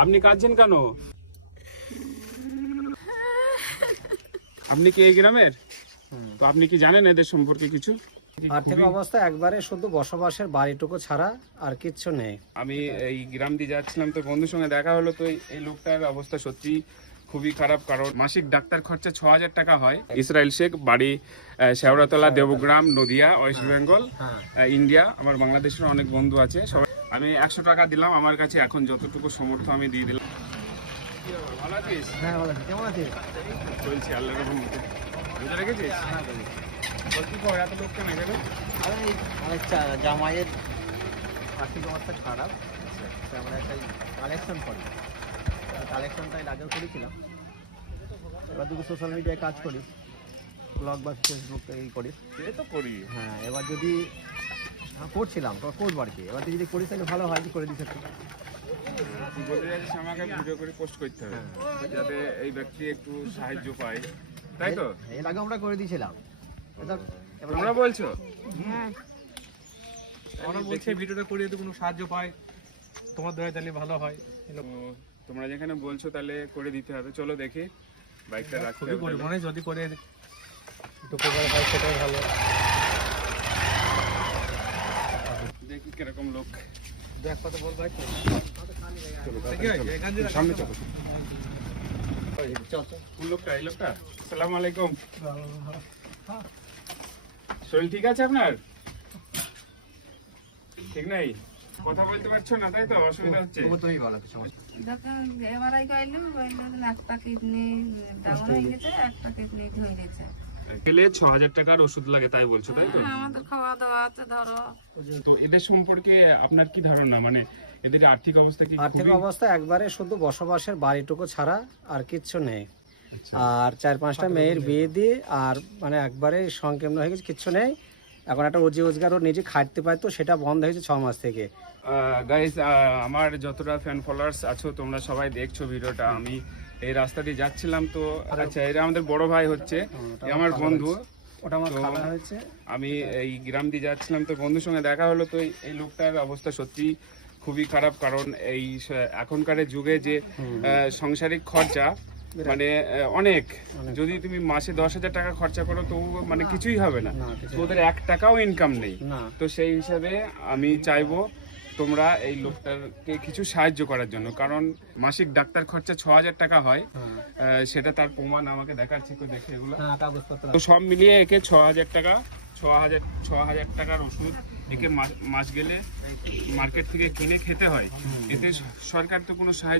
আপনি কাঁদছেন কেন? আপনি কি এই গ্রামের? তো আপনি কি জানেন এদের সম্পর্কে কিছু? আর্থিক অবস্থা একবারে শুধু বসবাসের বাড়িটুকু ছাড়া আর কিচ্ছু নেই। আমি এই গ্রাম দিয়ে যাচ্ছিলাম, তো বন্ধুর সঙ্গে দেখা হলো। তো এই লোকটার অবস্থা সত্যি খুবই খারাপ, কারণ মাসিক ডাক্তার খরচা 6,000 টাকা হয়। ইসরায়েল শেখ, বাড়ি শেওড়াতলা, দেবগ্রাম, নদিয়া, ওয়েস্ট বেঙ্গল, ইন্ডিয়া। আমার বাংলাদেশের অনেক বন্ধু আছে। সবাই আমি 100 টাকা দিলাম, আমার কাছে এখন যতটুকু সমর্থ আমি দিয়ে দিলাম। ভালো আছিস? হ্যাঁ, ভালো আছি। কেমন আছিস? চলছে আল্লাহর রহমতে। বুঝে রেখেছিস? কি খবর? এত লোক কেন এখানে? অনেক জামাইয়ের আর্থিক অবস্থা খারাপ, তো আমরা একটা কালেকশন করি। কালেকশনটাই আগেও করেছিলাম, এবার দুটো সোশ্যাল মিডিয়ায় কাজ করি, ব্লগ বা ফেসবুক এই করি। এ তো করি। হ্যাঁ, এবার যদি করছিলাম তো করবো আর কি। এবার তুই যদি করিস তাহলে ভালো হয়, কি করে দিস একটু। তুই বলতে যাচ্ছিস আমাকে ভিডিও করে পোস্ট করতে হবে, যাতে এই ব্যক্তি একটু সাহায্য পায়, তাই তো? এর আগে আমরা করে দিয়েছিলাম। তোমরা বলছো? হ্যাঁ, ওরা বলছে ভিডিওটা করিয়ে তো কোনো সাহায্য পায়, তোমার দয়া তাহলে ভালো হয়। তো তোমরা যেখানে বলছো তাহলে করে দিতে হবে। চলো দেখি, বাইকটা রাখতে খুবই হবে পরিমাণে তাহলে। যদি করে একটু উপকার হয় সেটাই ভালো। দেখি কিরকম লোক। দেখ কত বল ভাই, চলো, কি হয়? এখান দিয়ে সামনে চলো। চল চল। কোন লোকটা? এই লোকটা? আসসালামু আলাইকুম। শরীর ঠিক আছে আপনার? ঠিক নাই? কথা বলতে পারছো না, তাই তো? অসুবিধা হচ্ছে? তুমি ভালো আছো? এমআরআই কইলো একটা কিডনি ডাউন হয়ে গেছে, একটা কিডনি হয়ে গেছে। গেলে 6,000 টাকার ওষুধ লাগে, তাই বলছো, তাই তো? আমাদের খাওয়া দাওয়া আছে ধরো। তো এদের সম্পর্কে আপনার কি ধারণা? মানে এদের আর্থিক অবস্থা কি আর্থিক খুবই- অবস্থা একবারে শুধু বসবাসের বাড়িটুকু ছাড়া আর কিচ্ছু নেই। আচ্ছা। আর 4-5টা মেয়ের বিয়ে দিয়ে আর মানে একবারে সংকীর্ণ হয়ে গেছে, কিচ্ছু নেই। এখন একটা রোজি রোজগার ও নিজে খাটতে পারতো, সেটা বন্ধ হয়েছে 6 মাস থেকে। গাইস, আমার যতটা ফ্যান ফলোয়ার্স আছো তোমরা সবাই দেখছো ভিডিওটা। আমি এই রাস্তা দিয়ে যাচ্ছিলাম, তো আচ্ছা, এরা আমাদের বড় ভাই হচ্ছে, এ আমার বন্ধু। ওটা আমার তো খাওয়া হয়েছে। আমি এই গ্রাম দিয়ে যাচ্ছিলাম, তো বন্ধুর সঙ্গে দেখা হলো। তো এই লোকটার অবস্থা সত্যি খুবই খারাপ, কারণ এই এখনকার যুগে যে সাংসারিক খরচা মানে অনেক। যদি তুমি মাসে 10,000 টাকা খরচা করো তো মানে কিছুই হবে না। না, কিছু তো ওদের 1 টাকাও ইনকাম নেই। না। তো সেই হিসাবে আমি চাইবো তোমরা এই লোকটাকে কিছু সাহায্য করার জন্য, কারণ মাসিক ডাক্তার খরচা 6,000 টাকা হয়। সেটা তার প্রমাণ আমাকে দেখাচ্ছে, তো দেখে এগুলো। হ্যাঁ, কাগজপত্র। তো সব মিলিয়ে একে 6,000 টাকা, 6,000 টাকার ওষুধ একে মাস গেলে মার্কেট থেকে কিনে খেতে হয়। এতে সরকার তো কোনো সাহায্য